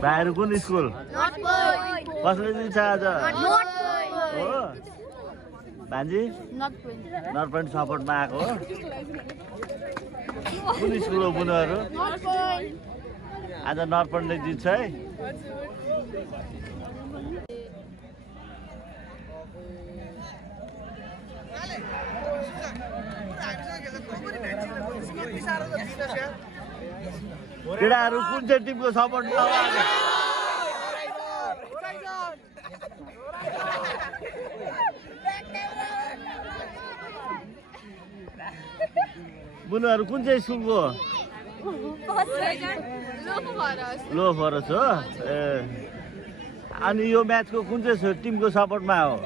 भाइहरु कुन स्कुल कसले दिन्छ आज हो भान्जी नर्थ पोइन्ट सपोर्टमा आएको हो कुन स्कुल हो बुनुहरु आज नर्थ पोइन्टले जित्छ है केटाहरु कुन चाहिँ टिमको सपोर्टमा बुनुहरु कुन चाहिँ स्कुलको लो फरस हो ए अनि यो म्याचको कुन चाहिँ टिमको सपोर्टमा हो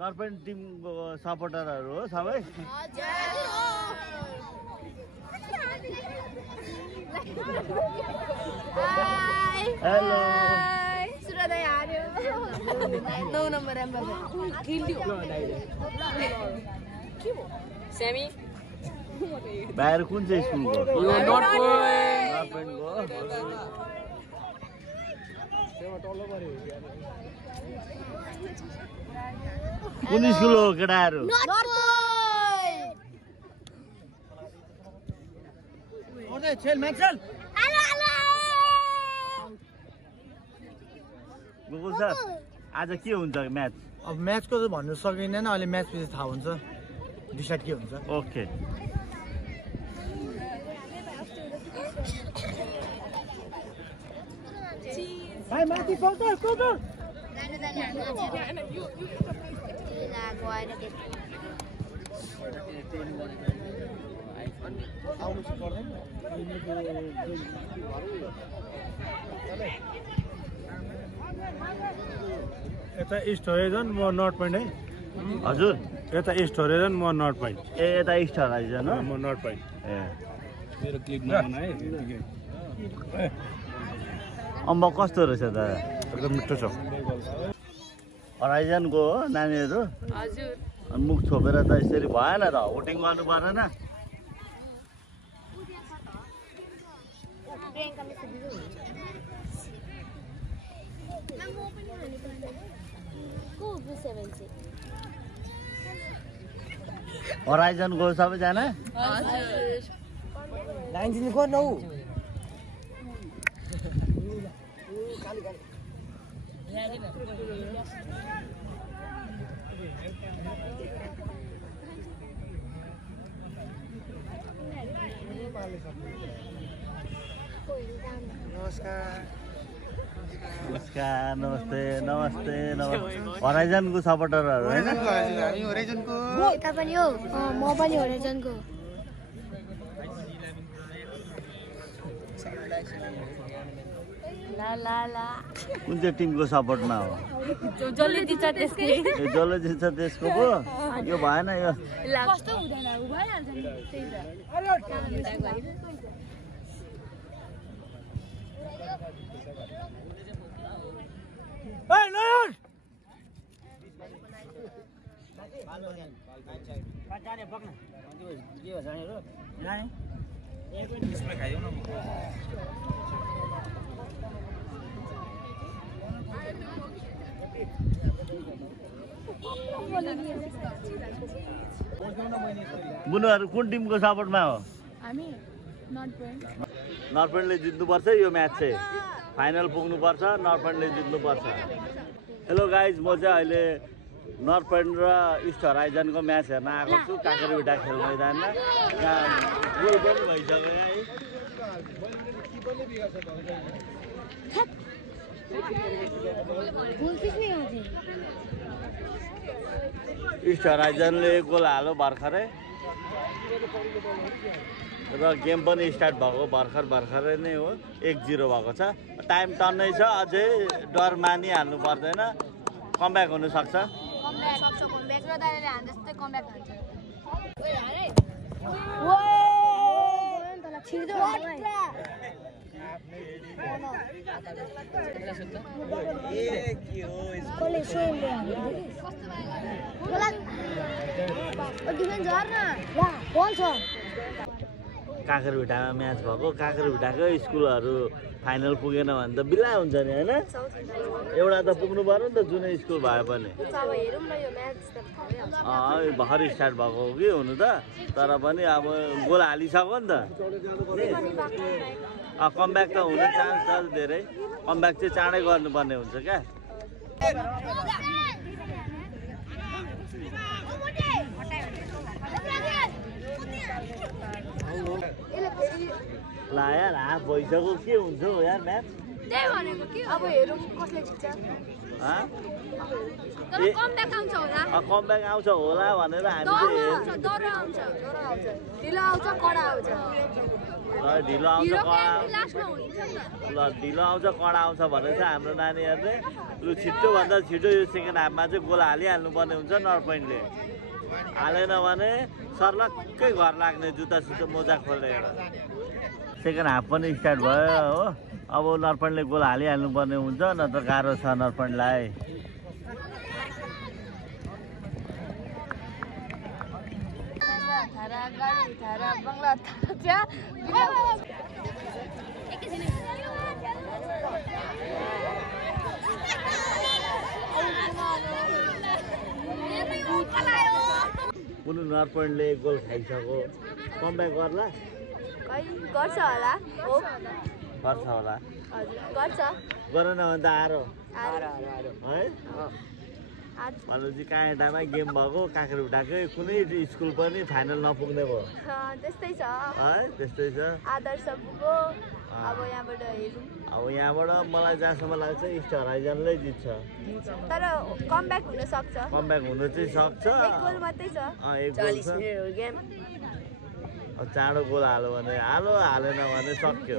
नर्थ पोइन्ट टिमको सपोर्टरहरु हो सबै हेलो सुरदय हार्यो 9 नम्बर एम्बापे खेल्यो के हो सेमी भाइहरु कुन चाहिँ स्कुलको यो नर्थ पोइन्टको कुन स्कुल हो केटाहरु गोकुल सर आज के हुन्छ म्याच अब म्याचको त भन्नु सकिँदैन अहिले म्याच पछि थाहा हुन्छ डिसाइड के हुन्छ ओके भाइ माथि कौतर कौतर यता इस्ट होरिजन म नर्थ पोइन्ट है हजुर यता इस्ट होरिजन म नर्थ पोइन्ट ए यता इस्ट होराइजन हो म नर्थ पोइन्ट ए मेरो क्लिप नबनाए अम्बक कस्तो रहेछ दादा एकदम मिठो छ होराइजनको हो नानीहरु हजुर मुख छोपेर त यसरी भएन त होटिङ गर्नु पर्दैन होराइजनको सबैजना लाइन दिनु को नौ नमस्कार नमस्ते नमस्ते नमस्ते होराइजनको सपोर्टरहरु हैन होराइजनको यता पनि हो म पनि होराइजनको ला ला ला कुन चाहिँ टिमको सपोर्टमा हो जसले जित्छ त्यसकै ए जसले जित्छ त्यसको पो यो भएन यो कस्तो हुँदैन भइहाल्छ नि त्यही बुनुहरु कुन टिमको सपोर्टमा हो हामी नर्थ पोइन्ट नर्थ पोइन्टले जित्नुपर्छ यो म्याच चाहिँ फाइनल पुग्नुपर्छ नर्थ पोइन्टले जित्नुपर्छ हेलो गाइज म चाहिँ अहिले नर्थ पोइन्ट र इस्ट होराइजनको म्याच हेर्न आएको छु काँक्रेभिटा खेल मैदानमा यहाँ गोल पनि भइसक्यो है फुल किसने यहाँ इस्ट हराइजनले 1 गोल हाल्यो भर्खरै र गेम पनि स्टार्ट भएको भर्खरै नै हो 1-0 भएको छ टाइम टन्नै छ अझै डर मानिहाल्नु पर्दैन कमब्याक हुन सक्छ कमब्याक र दाइले हान जस्तै कमब्याक हुन्छ काँक्रेभिटामा म्याच भएको काँक्रेभिटाको स्कुलहरू फाइनल पुगेन भने त बिला हुन्छ नि होइन एउटा त पुग्नु पर्यो नि त जुनै स्कुल भए पनि भर्खर स्टार्ट भएको हो कि हुनु त तर पनि अब गोल हालिसक्यो नि त कमब्याक त हुने चान्स छ धेरै कमब्याक चाहिँ चाँडै गर्नुपर्ने हुन्छ क्या ला यार हाफ भइसक्यो के हुन्छ हौ यार म्याच त्यही भनेको कि अब हेरौँ कसले जित्छ तर कमब्याक आउँछ होला कमब्याक आउँछ होला भनेर हामी डरो आउँछ ढिलो आउँछ कडा आउँछ ढिलो आउँछ कडा ल ढिलो आउँछ कडा आउँछ भनेर चाहिँ हाम्रो नानीहरूले लु छिटोभन्दा छिटो यो सेकेन्ड हाफमा चाहिँ गोल हालिहाल्नु पर्ने हुन्छ नर्थ पोइन्टले हालेन भने सर्लक्कै घर लाग्ने जुत्ता सुत्ता मोजा खोलेर सेकेन्ड हाफ पनि स्टार्ट भयो हो अब नर्थ पोइन्टले गोल हालिहाल्नु पर्ने हुन्छ नत्र गाह्रो छ नर्थ पोइन्टलाई कुनै नर्थ पोइन्टले गोल खाइसक्यो कमब्याक गर्ला गर्छ होला गर्छ होला गर्छ गरेन भने त आरो है भनेपछि काँक्रेभिटामा गेम भएको काँक्रेभिटाकै कुनै स्कुल पनि फाइनल नपुग्ने भयो त्यस्तै छ है त्यस्तै छ आदर्श पुग्यो अब यहाँबाट हेरौँ अब यहाँबाट मलाई जहाँसम्म लाग्छ इस्ट हराइजनले जित्छ तर कमब्याक हुन सक्छ कमब्याक हुन चाहिँ सक्छ एक गोल मात्रै छ एक गोल छ चाँडो गोल हाल्यो भने हालेन भने सक्यो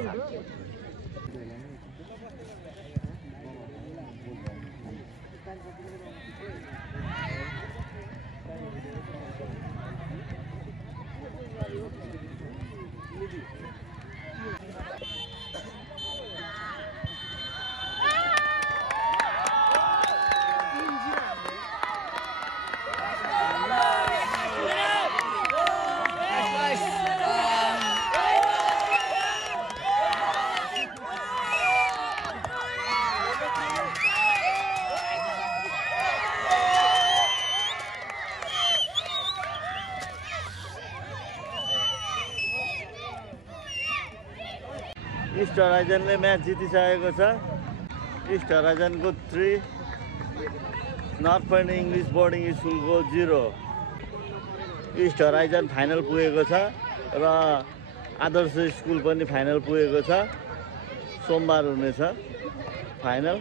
इस्ट हराइजनले म्याच जितिसकेको छ इस्ट हराइजनको 3 नर्थ पोइन्ट इङ्ग्लिस बोर्डिङ स्कुलको 0 इस्ट हराइजन फाइनल पुगेको छ र आदर्श स्कुल पनि फाइनल पुगेको छ सोमबार हुनेछ फाइनल